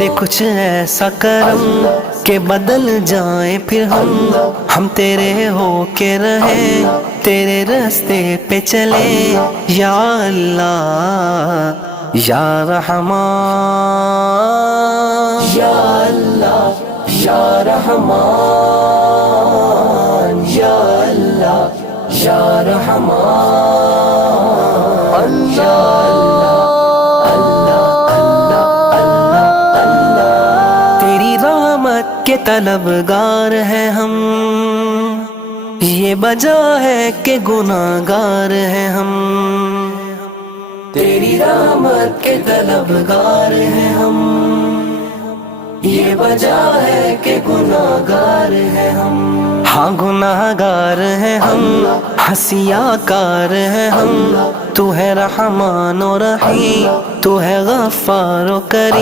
दे कुछ ऐसा करम के बदल जाए फिर हम तेरे हो के रहे, तेरे रास्ते पे चले। या अल्लाह या रहमान, या अल्लाह या रहमान, या अल्लाह या रहमान, या के तलबगार हैं हम, ये वजह है कि गुनाहगार हैं हम। तेरी रहमत के तलबगार हैं हम, ये वजह है कि गुनाहगार हैं हम। हाँ गुनाहगार हैं हम, हंसियाकार हैं हम। तू है रहमान और रहीम, तू है गफ्फार और करीम।